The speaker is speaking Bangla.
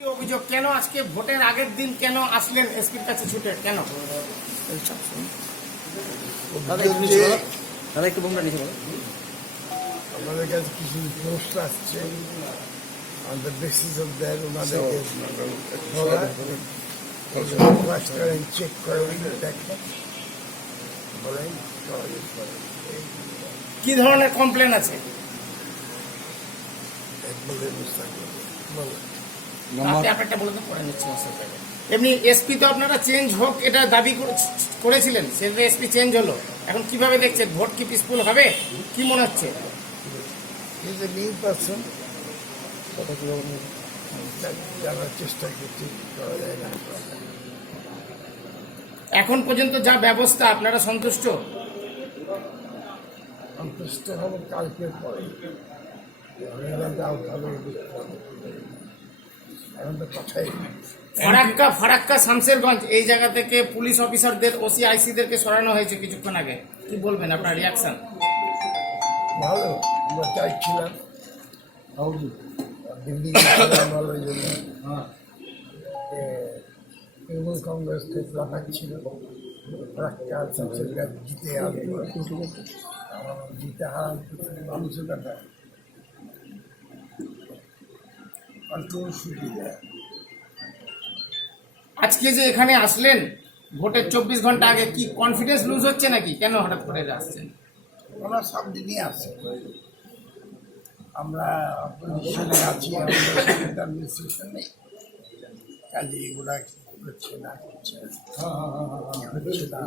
কি অভিযোগ কেন আজকে ভোটের আগের দিন কেন আসলেন এসপির কাছে ছুটে? কেন? দাদা একটু। বোমটা নিচে আমাদের কাছে কিছু পোস্ট আসছে। On the basis of that ওনাদেরকে করেন চেক করেন দেখেন বলেন কি ধরনের কমপ্লেন আছে? বলেন আপনারটা বলে তো নিচ্ছি এমনি এসপি তো আপনারা চেঞ্জ হোক এটা দাবি করে- করেছিলেন সেটা এসপি চেঞ্জ হলো। এখন কীভাবে দেখছেন? ভোট কি পিসফুল হবে? কি মনে হচ্ছে? ইজ এ নিউ পার্সন জানার চেষ্টা করছি করা যায় না করা যায় না। এখন পর্যন্ত যা ব্যবস্থা আপনারা সন্তুষ্ট? সন্তুষ্ট হব কালকে পরে। এখন তো কথাই। ফারাক্কা ফারাক্কা শামসেরগঞ্জ এই জায়গা থেকে পুলিশ অফিসারদের ওসি আইসিদেরকে সরানো হয়েছে কিছুক্ষণ আগে। কি বলবেন আপনার রিয়াকশন ভালো আমরা চাইছিলাম। দিল্লি গেছিলাম জন্য যে তৃণমূল কংগ্রেস খুব লাগাচ্ছিল রাখা সংসদ জিতে আসবে জিতে হারান মানুষের কথা আজকে যে এখানে আসলেন ভোটের চব্বিশ ঘণ্টা আগে কি কনফিডেন্স লুজ হচ্ছে নাকি? কেন হঠাৎ করে আসছেন? ওরা সব দিনই আছে আমরা অপোজিশনে আছি নেই। কাজে এগুলা হচ্ছে না হচ্ছে না। হচ্ছে না।